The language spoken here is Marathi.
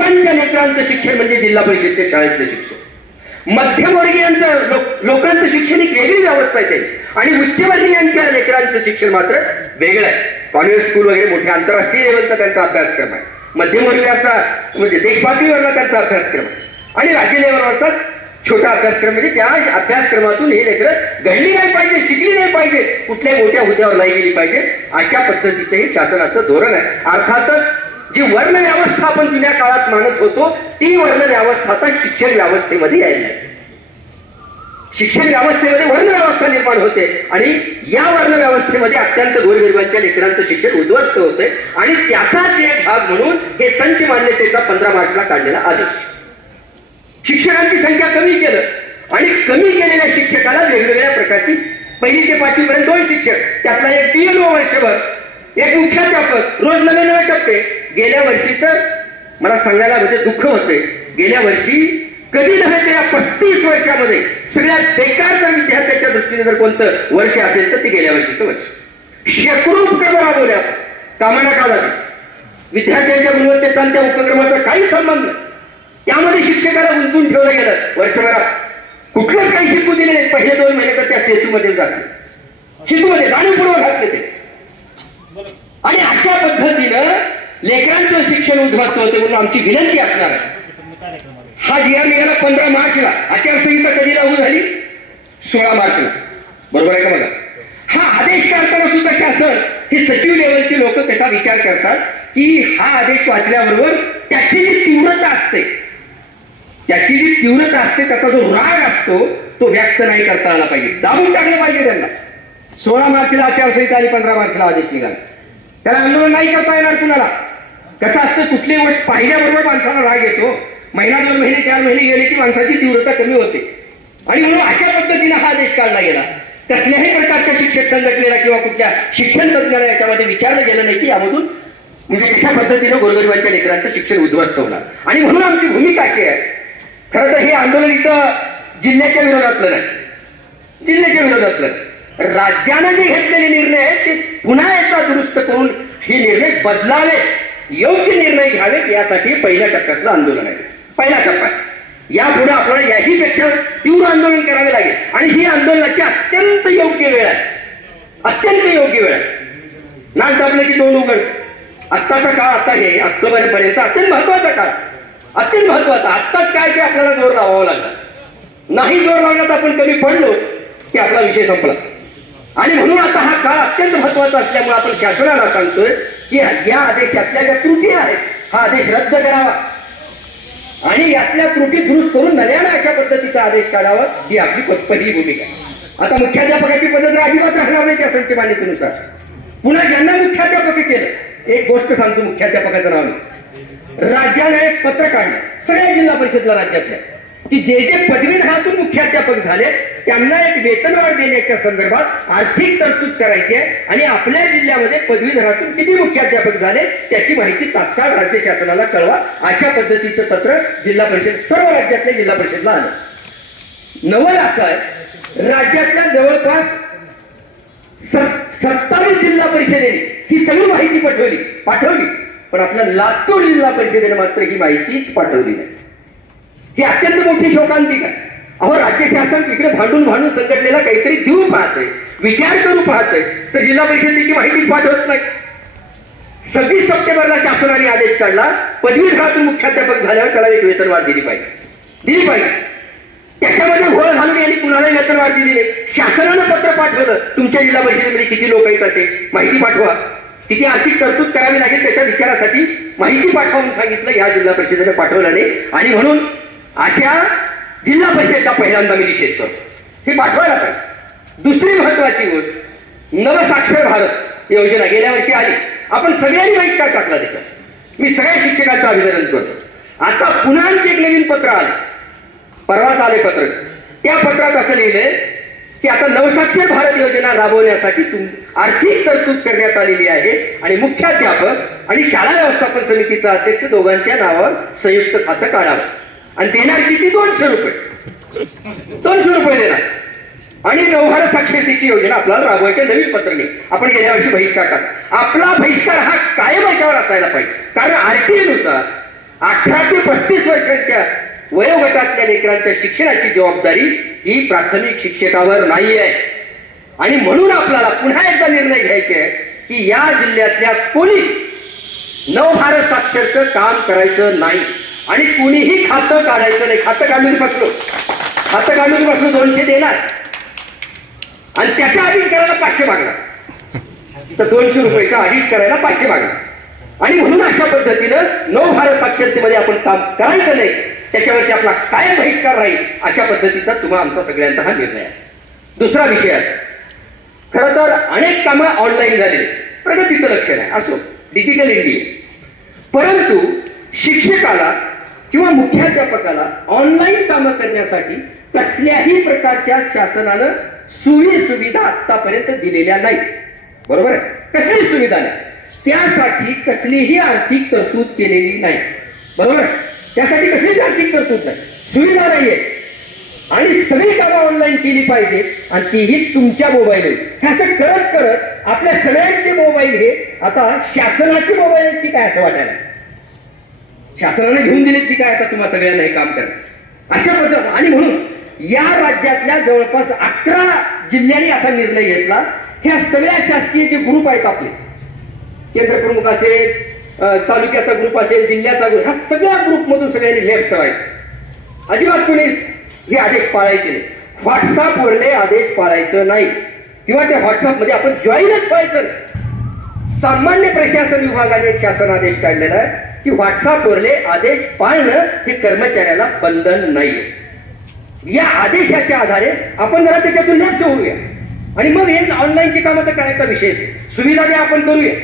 गरिबांच्या लेकरांचं शिक्षण म्हणजे जिल्हा परिषदेच्या शाळेतलं शिक्षण मध्यमवर्गीयांचं लोक- लोकांचं शिक्षण एक वेगळी व्यवस्था आहे आणि उच्चवर्गीयांच्या लेकरांचं शिक्षण मात्र वेगळं आहे. कॉन्व्हेंट स्कूल वगैरे मोठ्या आंतरराष्ट्रीय लेवलचा त्यांचा अभ्यासक्रम आहे. मध्यमवर्गीयांचा म्हणजे देशपातळीवरला त्यांचा अभ्यासक्रम आहे. आणि राज्य लेवलवरचा छोटा अभ्यासक्रम म्हणजे त्या अभ्यासक्रमातून हे लेकरं घडली नाही पाहिजे शिकली नाही पाहिजे कुठल्याही मोठ्या हुद्द्यावर नाही गेली पाहिजे अशा पद्धतीचं हे शासनाचं धोरण आहे. अर्थातच जी वर्ण व्यवस्था आपण जुन्या काळात मानत होतो ती वर्ण व्यवस्था आता शिक्षण व्यवस्थेमध्ये यायला शिक्षण व्यवस्थेमध्ये वर्ण व्यवस्था निर्माण होते आणि या वर्ण व्यवस्थेमध्ये अत्यंत गोरगरिबांच्या लेकरांचं शिक्षण उद्ध्वस्त होते आणि त्याचाच एक भाग म्हणून हे संच मान्यतेचा पंधरा मार्चला काढलेला आदेश शिक्षकांची संख्या कमी केलं आणि कमी केलेल्या शिक्षकाला वेगवेगळ्या प्रकारची पहिली ते पाचवी पर्यंत दोन शिक्षक त्यातला एक पीएलओ वर्षभर एक मुख्याध्यापक रोज नवे नवे टप्पे गेल्या वर्षी तर मला सांगायला म्हणजे दुःख होते गेल्या वर्षी कधी नव्हे त्या या पस्तीस वर्षामध्ये सगळ्यात बेकार जर विद्यार्थ्याच्या दृष्टीने जर कोणतं वर्ष असेल तर ते गेल्या वर्षीचं वर्ष. शेकडो उपक्रम राबवल्या कामाला का लागेल विद्यार्थ्यांच्या गुणवत्तेचा त्या उपक्रमाचा काही संबंध नाही. त्यामध्ये शिक्षकाला गुंतून ठेवलं गेलं वर्षभरात. कुठलंच काही शिकू दिले नाही. पहिले दोन महिने तर त्या सेतूमध्ये घातले सेतूमध्ये जाणीवपूर्वक घातले ते. आणि अशा पद्धतीनं लेकरांचं शिक्षण उद्ध्वस्त होते म्हणून आमची विनंती असणार आहे. हा जिया आर निघाला पंधरा मार्चला. आचारसंहिता कधी लागू झाली? सोळा मार्चला. बरोबर आहे का बघा हा आदेश करताना सुद्धा शासन हे सचिव लेवलचे लोक कसा विचार करतात की हा आदेश वाचल्याबरोबर त्याची जी तीव्रता असते त्याची जी तीव्रता असते त्याचा जो राग असतो तो व्यक्त नाही करता आला पाहिजे. दाबून टाकलं पाहिजे त्यांना. सोळा मार्चला आचारसंहिता आणि पंधरा मार्चला आदेश निघाला. त्याला आंदोलन नाही करता येणार कुणाला? कसं असतं कुठलीही गोष्ट पाहिल्याबरोबर माणसाला राग येतो. महिना दोन महिने चार महिने गेले की माणसाची तीव्रता कमी होते. आणि म्हणून अशा पद्धतीने हा देश काढला गेला. कसल्याही प्रकारच्या शिक्षक संघटनेला किंवा कुठल्या शिक्षण तज्ञाला याच्यामध्ये विचारलं गेलं नाही की यामधून म्हणजे अशा पद्धतीनं गोरगरिबांच्या लेकरांचं शिक्षण उद्ध्वस्त होणार. आणि म्हणून आमची भूमिका अशी आहे. खरं तर हे आंदोलन इथं जिल्ह्याच्या विरोधातलं नाही. जिल्ह्याच्या विरोधातलं राज्यानं जे घेतलेले निर्णय आहेत ते पुन्हा एकदा दुरुस्त करून हे निर्णय बदलावे योग्य निर्णय घ्यावेत यासाठी पहिल्या टप्प्यातलं आंदोलन आहे. पहिला टप्पा. या यापुढे आपल्याला याही पेक्षा तीव्र आंदोलन करावे लागेल. आणि ही आंदोलनाची अत्यंत योग्य वेळ आहे. अत्यंत योग्य वेळ आहे. नाक दाबलं की दोन उघड. आत्ताचा काळ आता हे ऑक्टोबर पर्यंत अत्यंत महत्त्वाचा काळ. अत्यंत महत्त्वाचा आत्ताच काय ते आपल्याला जोर लावावा लागला. नाही जोर लावला तर आपण कमी पडलो की आपला विषय संपला. आणि म्हणून आता हा काळ अत्यंत महत्त्वाचा असल्यामुळे आपण शासनाला सांगतोय की या आदेशातल्या ज्या त्रुटी आहेत हा आदेश रद्द करावा. आणि यातल्या त्रुटी दुरुस्त करून नव्यानं अशा पद्धतीचा आदेश काढावा ही आपली पहिली भूमिका आहे. आता मुख्याध्यापकाची पद्धत अजिबात राहणार नाही त्या संच मान्यतेनुसार पुन्हा ज्यांना मुख्याध्यापक केलं एक गोष्ट सांगतो मुख्याध्यापकाचं नाव नाही राज्याने एक पत्र काढलं सगळ्या जिल्हा परिषदला राज्यातल्या. की जे जे पदवीधातून मुख्याध्यापक झाले त्यांना एक वेतनवाढ देण्याच्या संदर्भात आर्थिक तरतूद करायची आहे. आणि आपल्या जिल्ह्यामध्ये पदवीधरातून किती मुख्याध्यापक झाले त्याची माहिती तात्काळ राज्य शासनाला कळवा. अशा पद्धतीचं पत्र जिल्हा परिषद सर्व राज्यातल्या जिल्हा परिषदला आलं. नवल असं आहे राज्यातल्या जवळपास सत्तावीस जिल्हा परिषदेने ही सगळी माहिती पाठवली पाठवली. पण आपल्या लातूर जिल्हा परिषदेने मात्र ही माहितीच पाठवली नाही. ही अत्यंत मोठी शोकांतिक आहे. अहो राज्य शासन इकडे भांडून भांडून संघटनेला काहीतरी देऊ पाहते विचार करू पाहते तर जिल्हा परिषदेची माहिती पाठवत नाही. सव्वीस सप्टेंबरला शासनाने आदेश काढला पदवीधरातून मुख्याध्यापक झाल्यावर त्याला एक वेतनवाढ दिली पाहिजे. दिली पाहिजे. त्याच्यामध्ये घोळ घालून यांनी कुणालाही वेतनवाढ दिली नाही. शासनानं पत्र पाठवलं तुमच्या जिल्हा परिषदेमध्ये किती लोक आहेत असेल माहिती पाठवा. किती आर्थिक तरतूद करावी लागेल त्याच्या विचारासाठी माहिती पाठवा म्हणून सांगितलं या जिल्हा परिषदेने पाठवलं नाही. आणि म्हणून अशा जिल्हा परिषदेचा पहिल्यांदा मी निषेध करतो. हे पाठवायला पाहिजे. दुसरी महत्वाची गोष्ट नवसाक्षर भारत योजना गेल्या वर्षी आली. आपण सगळ्यांनी बहिष्कार टाकला त्याच्यात? मी सगळ्या शिक्षकांचं अभिनंदन करतो. आता पुन्हा आणखी एक नवीन पत्र आलं. परवाच आले पत्र. त्या पत्रात असं लिहिलंय की आता नवसाक्षर भारत योजना राबवण्यासाठी तुम आर्थिक तरतूद करण्यात आलेली आहे आणि मुख्याध्यापक आणि शाळा व्यवस्थापन समितीचा अध्यक्ष दोघांच्या नावावर संयुक्त खातं काढावं. आणि देणार किती? दोनशे रुपये. दोनशे रुपये देणार. आणि व्यवहार साक्षरतेची योजना आपल्याला राबवायची आहे, नवीन पत्र नाही आपण गेल्या वर्षी बहिष्कार टाक आपला बहिष्कार हा कायम याच्यावर असायला पाहिजे. कारण आरटीएनुसार अठरा ते पस्तीस वर्षांच्या वयोगटातल्या लेकरांच्या शिक्षणाची जबाबदारी ही प्राथमिक शिक्षकावर नाही आहे आणि म्हणून आपल्याला पुन्हा एकदा निर्णय घ्यायचे आहे की या जिल्ह्यातल्या कोणी नवभारत साक्षरचं काम करायचं नाही. आणि कुणीही खातं काढायचं नाही. खातं काढून बसलो. खातं काढून बसलो दोनशे देणार. आणि त्याच्या आधीच करायला पाचशे मागणार. तर दोनशे रुपयाचा ऑडिट करायला पाचशे मागणार. आणि म्हणून अशा पद्धतीनं नव भारत साक्षरतेमध्ये आपण काम करायचं नाही. त्याच्यावरती आपला काय बहिष्कार राहील अशा पद्धतीचा तुम्हा आमचा सगळ्यांचा हा निर्णय आहे. दुसरा विषय आहे. खरं तर अनेक कामं ऑनलाईन झालेली प्रगतीचं लक्षण आहे. असो डिजिटल इंडिया परंतु शिक्षकाला किंवा मुख्याध्यापकाला ऑनलाईन कामं करण्यासाठी कसल्याही प्रकारच्या शासनानं सुविधा सुविधा आतापर्यंत दिलेल्या नाही बरोबर आहे? कसलीच सुविधा नाही त्यासाठी कसलीही आर्थिक तरतूद केलेली नाही. बरोबर आहे? त्यासाठी कसलीच आर्थिक तरतूद नाही. सुविधा नाहीये. आणि सगळी कामं ऑनलाईन केली पाहिजेत आणि तीही तुमच्या मोबाईलवर हे असं करत करत आपल्या सगळ्यांचे मोबाईल हे आता शासनाचे मोबाईल आहेत की काय असं वाटायला? शासनाने घेऊन दिलेत की काय आता तुम्हाला सगळ्यांना हे काम करा अशा पद्धत आणि म्हणून या राज्यातल्या जवळपास अकरा जिल्ह्यांनी असा निर्णय घेतला. ह्या सगळ्या शासकीय जे ग्रुप आहेत आपले केंद्र प्रमुख असेल तालुक्याचा ग्रुप असेल जिल्ह्याचा ग्रुप ह्या सगळ्या ग्रुपमधून सगळ्यांनी लेफ्ट करायचं. अजिबात कोणी हे आदेश पाळायचे व्हॉट्सअपवरले आदेश पाळायचं नाही. किंवा त्या व्हॉट्सअपमध्ये आपण जॉईनच व्हायचं सामान्य प्रशासन विभागाने शासन आदेश काढलेला आहे. की व्हॉट्सअपवरले आदेश पाळणं हे कर्मचाऱ्याला बंधन नाही या आदेशाच्या आधारे आपण जरा त्याच्यातून लक्ष होऊया. आणि मग हे ऑनलाईनची कामं तर करायचा विषय सुविधा द्या आपण करूया.